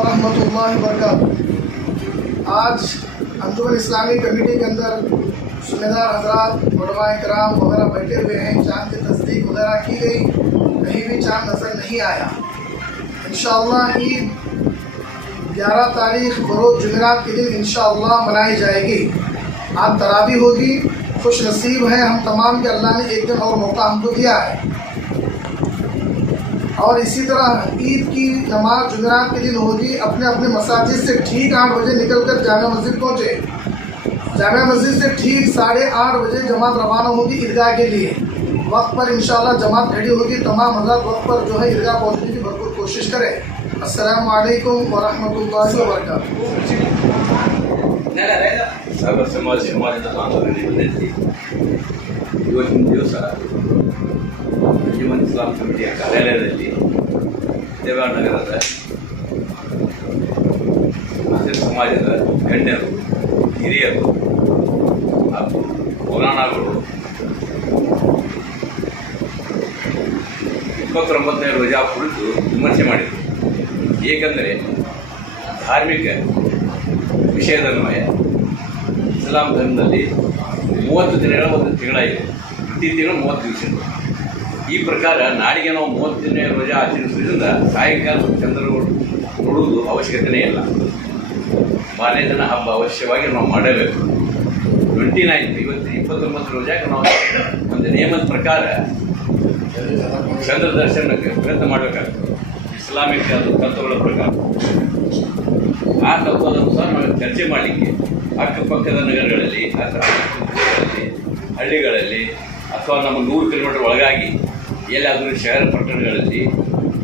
वरहमतुल्लाहि वबरकातुहू। आज अंजुमन इस्लामी कमेटी के अंदर सुबेदार हजरात कराम वगैरह बैठे हुए हैं, चाँद की तस्दीक वगैरह की गई, कहीं भी चाँद नज़र नहीं आया। इन ईद ग्यारह तारीख बरोज जुमेरात के दिन इन मनाई जाएगी। आज तरावी होगी, खुश नसीब है हम तमाम के अल्लाह ने एक दिन और मौका हमको दिया है। और इसी तरह ईद की नमाज़, जुमेरात के दिन होगी अपने अपने मसाजिद से ठीक आठ बजे निकल कर जामा मस्जिद पहुँचे। जामा मस्जिद से ठीक साढ़े आठ बजे जमात रवाना होगी ईदगाह के लिए। वक्त पर इंशाल्लाह जमात खड़ी होगी। तमाम हज़रत वक्त पर जो है ईदगाह पहुँचने की भरपूर कोशिश करें। असलकम वरहमल वर्क ಜೀವನ್ ಇಸ್ಲಾಂ ಸಮಿತಿಯ ಕಾರ್ಯಾಲಯದಲ್ಲಿ ದೇವನಗರದ ನಗರದ ಮುಸ್ಲಿಂ ಸಮಾಜದ ಗಣ್ಯರು, ಹಿರಿಯರು ಹಾಗೂ ಮೌಲಾನಾಗಳು ಇಪ್ಪತ್ತೊಂಬತ್ತನೇ ರೋಜಾ ಕುರಿತು ವಿಮರ್ಶೆ ಮಾಡಿದರು. ಏಕೆಂದರೆ ಧಾರ್ಮಿಕ ವಿಷಯದನ್ವಯ ಇಸ್ಲಾಂ ಧರ್ಮದಲ್ಲಿ ಮೂವತ್ತು ದಿನಗಳ ಒಂದು ತಿಂಗಳಾಗಿದೆ ಪ್ರತಿ ತಿಂಗಳು ಮೂವತ್ತು ದಿವಸ. ಈ ಪ್ರಕಾರ ನಾಡಿಗೆ ನಾವು ಮೂವತ್ತನೇ ರೋಜ ಆಚರಿಸುವುದರಿಂದ ಸಾಯಂಕಾಲ ಚಂದ್ರಗಳು ನೋಡುವುದು ಅವಶ್ಯಕತೆಯೇ ಇಲ್ಲ. ಮಾರನೇ ದಿನ ಹಬ್ಬ ಅವಶ್ಯವಾಗಿ ನಾವು ಮಾಡಬೇಕು. ಟ್ವೆಂಟಿ ನೈನ್, ಇವತ್ತು ಇಪ್ಪತ್ತೊಂಬತ್ತು ರೋಜಾಗ ನಾವು ಒಂದು ನಿಯಮದ ಪ್ರಕಾರ ಚಂದ್ರ ದರ್ಶನಕ್ಕೆ ಪ್ರಯತ್ನ ಮಾಡಬೇಕಾಗ್ತದೆ. ಇಸ್ಲಾಮಿಕ್ ಅದು ತತ್ವಗಳ ಪ್ರಕಾರ. ಆ ತತ್ವದ ಅನುಸಾರ ನಾವು ಚರ್ಚೆ ಮಾಡಲಿಕ್ಕೆ ಅಕ್ಕಪಕ್ಕದ ನಗರಗಳಲ್ಲಿ, ಅಥವಾ ಹಳ್ಳಿಗಳಲ್ಲಿ, ಅಥವಾ ನಮ್ಮ ನೂರು ಕಿಲೋಮೀಟರ್ ಒಳಗಾಗಿ ಎಲ್ಲಾದರೂ ಶಹರ ಪಟ್ಟಣಗಳಲ್ಲಿ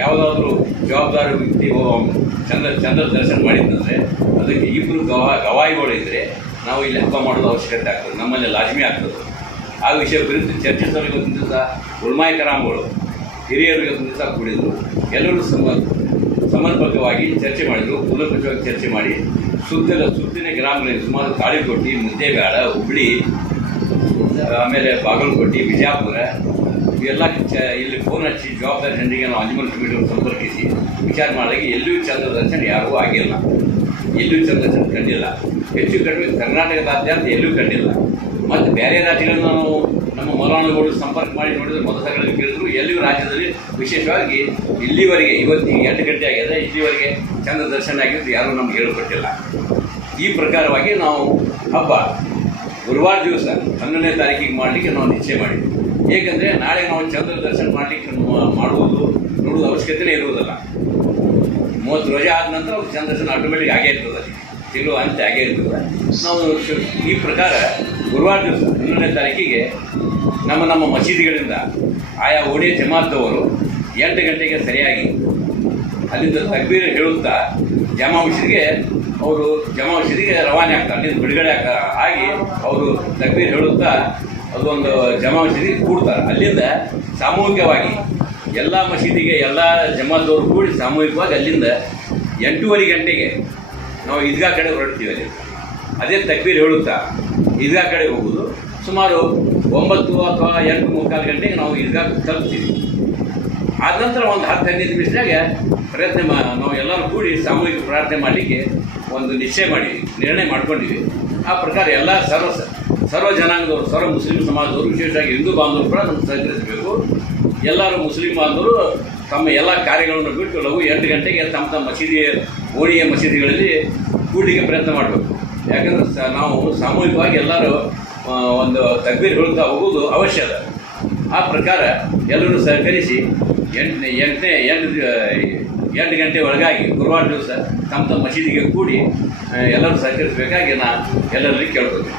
ಯಾವುದಾದ್ರೂ ಜವಾಬ್ದಾರಿ ವ್ಯಕ್ತಿ ಚಂದ್ರ ಚಂದ್ರ ದರ್ಶನ ಮಾಡಿದ್ದಂದರೆ ಅದಕ್ಕೆ ಇಬ್ಬರು ಗವಾ ಗವಾಯಿಗಳಿದ್ದರೆ ನಾವು ಇಲ್ಲಿ ಹಬ್ಬ ಮಾಡೋದು ಅವಶ್ಯಕತೆ ಆಗ್ತದೆ. ನಮ್ಮಲ್ಲಿ ಲಾಜ್ಮಿ ಆಗ್ತದೆ. ಆ ವಿಷಯ ಕುರಿತು ಚರ್ಚಿಸಲು ಇವತ್ತಿನ ದಿವಸ ಉಳ್ಮಾಯ ಕರಾಮಗಳು ಹಿರಿಯರು ದಿವಸ ಕೂಡಿದರು. ಎಲ್ಲರೂ ಸಮ, ಸಮರ್ಪಕವಾಗಿ ಚರ್ಚೆ ಮಾಡಿದರು. ಪುನರ್ಪಕವಾಗಿ ಚರ್ಚೆ ಮಾಡಿ ಸುತ್ತಲ ಸುತ್ತಿನ ಗ್ರಾಮಗಳಲ್ಲಿ ಸುಮಾರು ತಾಳಿಕೋಟಿ ಮುದ್ದೇಬೇಡ ಹುಬ್ಳಿ, ಆಮೇಲೆ ಬಾಗಲಕೋಟೆ, ಬಿಜಾಪುರ ಚ ಇಲ್ಲಿ ಫೋನ್ ಹಚ್ಚಿ, ಜವಾಬ್ದಾರಿ ಜನರಿಗೆ ನಾವು ಅಂಜುಮನ್ ಕಮಿಟಿಯನ್ನು ಸಂಪರ್ಕಿಸಿ ವಿಚಾರ ಮಾಡಿದಾಗ ಎಲ್ಲೂ ಚಂದ್ರ ದರ್ಶನ ಯಾರಿಗೂ ಆಗಿಲ್ಲ. ಎಲ್ಲೂ ಚಂದ್ರ ದರ್ಶನ ಕಂಡಿಲ್ಲ. ಹೆಚ್ಚು ಕಡಿಮೆ ಕರ್ನಾಟಕದಾದ್ಯಂತ ಎಲ್ಲೂ ಕಂಡಿಲ್ಲ. ಮತ್ತು ಬೇರೆ ರಾಜ್ಯಗಳನ್ನು ನಾವು ನಮ್ಮ ಮೌಲಾನಗಳು ಸಂಪರ್ಕ ಮಾಡಿ ನೋಡಿದ್ರೆ ಮೊದಲಗಳಲ್ಲಿ ಕೇಳಿದ್ರು, ಎಲ್ಲಿಯೂ ರಾಜ್ಯದಲ್ಲಿ ವಿಶೇಷವಾಗಿ ಇಲ್ಲಿವರೆಗೆ ಇವತ್ತಿಗೆ ಎಂಟು ಗಂಟೆ ಆಗಿದೆ, ಇಲ್ಲಿವರೆಗೆ ಚಂದ್ರ ದರ್ಶನ ಆಗಿದ್ದು ಯಾರೂ ನಮ್ಗೆ ಹೇಳಿಕೊಟ್ಟಿಲ್ಲ. ಈ ಪ್ರಕಾರವಾಗಿ ನಾವು ಹಬ್ಬ ಗುರುವಾರ ದಿವಸ ಹನ್ನೊಂದನೇ ತಾರೀಕಿಗೆ ಮಾಡಲಿಕ್ಕೆ ನಾವು ನಿಶ್ಚಯ ಮಾಡಿದ್ವಿ. ಏಕೆಂದರೆ ನಾಳೆ ನಾವು ಚಂದ್ರ ದರ್ಶನ ಮಾಡಲಿಕ್ಕೆ ಮಾಡುವುದು ನೋಡುವುದು ಅವಶ್ಯಕತೆನೇ ಇರುವುದಿಲ್ಲ. ಮೂವತ್ತು ರೋಜೆ ಆದ ನಂತರ ಚಂದ್ರ ದರ್ಶನ ಆಟೋಮೆಟಿಕ್ ಆಗೇ ಇರ್ತದೆ. ಅಲ್ಲಿ ಅಂತ ಆಗೇ ಇರ್ತದೆ. ನಾವು ಈ ಪ್ರಕಾರ ಗುರುವಾರ ದಿವಸ, ಹನ್ನೊಂದನೇ ತಾರೀಕಿಗೆ ನಮ್ಮ ನಮ್ಮ ಮಸೀದಿಗಳಿಂದ ಆಯಾ ಓಡಿ ಜಮಾತ್ದವರು ಎಂಟು ಗಂಟೆಗೆ ಸರಿಯಾಗಿ ಅಲ್ಲಿಂದ ತಗ್ಬೀರ ಹೇಳುತ್ತಾ ಜಮಾ ಅವರು ಜಮಾ ರವಾನೆ ಆಗ್ತಾರೆ. ಅಲ್ಲಿಂದ ಬಿಡುಗಡೆ ಆಗಿ ಅವರು ತಗ್ಬೀರ್ ಹೇಳುತ್ತಾ ಅದೊಂದು ಜಮಾ ಮಸೀದಿ ಕೂಡ್ತಾರೆ. ಅಲ್ಲಿಂದ ಸಾಮೂಹಿಕವಾಗಿ ಎಲ್ಲ ಮಸೀದಿಗೆ ಎಲ್ಲ ಜಮಾತದವರು ಕೂಡಿ ಸಾಮೂಹಿಕವಾಗಿ ಅಲ್ಲಿಂದ ಎಂಟೂವರೆ ಗಂಟೆಗೆ ನಾವು ಈದ್ಗಾ ಕಡೆ ಹೊರಡ್ತೀವಿ ಅಲ್ಲಿ. ಅದೇ ತಕ್ಬೀರ್ ಹೇಳುತ್ತಾ, ಈದ್ಗಾ ಕಡೆ ಹೋಗುವುದು ಸುಮಾರು ಒಂಬತ್ತು ಅಥವಾ ಎಂಟು ಮುಕ್ಕಾಲು ಗಂಟೆಗೆ ನಾವು ಈದ್ಗಾ ತಲುಪ್ತೀವಿ. ಆದ ನಂತರ ಒಂದು ಹತ್ತು ಹದಿನೈದು ನಿಮಿಷದಾಗ ಪ್ರಯತ್ನ ಮಾ, ನಾವು ಎಲ್ಲರೂ ಕೂಡಿ ಸಾಮೂಹಿಕ ಪ್ರಾರ್ಥನೆ ಮಾಡಲಿಕ್ಕೆ ಒಂದು ನಿಶ್ಚಯ ಮಾಡಿದ್ವಿ ನಿರ್ಣಯ ಮಾಡ್ಕೊಂಡಿವಿ. ಆ ಪ್ರಕಾರ ಎಲ್ಲ ಸರ್ವ ಸರ್ವ ಜನಾಂಗದವರು, ಸರ್ವ ಮುಸ್ಲಿಂ ಸಮಾಜದವರು, ವಿಶೇಷವಾಗಿ ಹಿಂದೂ ಬಾಂಧವರು ಕೂಡ ನಮ್ಗೆ ಸಹಕರಿಸಬೇಕು. ಎಲ್ಲರೂ ಮುಸ್ಲಿಂ ಬಾಂಧವರು ತಮ್ಮ ಎಲ್ಲ ಕಾರ್ಯಗಳನ್ನು ಬಿಟ್ಟು ಲಘು ಎಂಟು ಗಂಟೆಗೆ ತಮ್ಮ ತಮ್ಮ ಮಸೀದಿಯ ಓಣಿಯ ಮಸೀದಿಗಳಲ್ಲಿ ಕೂಡಲಿಕ್ಕೆ ಪ್ರಯತ್ನ ಮಾಡಬೇಕು. ಯಾಕಂದ್ರೆ ನಾವು ಸಾಮೂಹಿಕವಾಗಿ ಎಲ್ಲರೂ ಒಂದು ತಗ್ಬೀರ್ ಹೇಳ್ತಾ ಹೋಗೋದು ಅವಶ್ಯ ಅದ. ಆ ಪ್ರಕಾರ ಎಲ್ಲರೂ ಸಹಕರಿಸಿ ಎಂಟನೇ ಎಂಟನೇ, ಎಂಟು ಎಂಟು ಗಂಟೆ ಒಳಗಾಗಿ ಗುರುವಾರ ದಿವಸ ತಮ್ಮ ತಮ್ಮ ಮಸೀದಿಗೆ ಕೂಡಿ ಎಲ್ಲರೂ ಸಹಕರಿಸಬೇಕಾಗಿ ನಾನು ಎಲ್ಲರಲ್ಲಿ ಕೇಳ್ಕೊತೀನಿ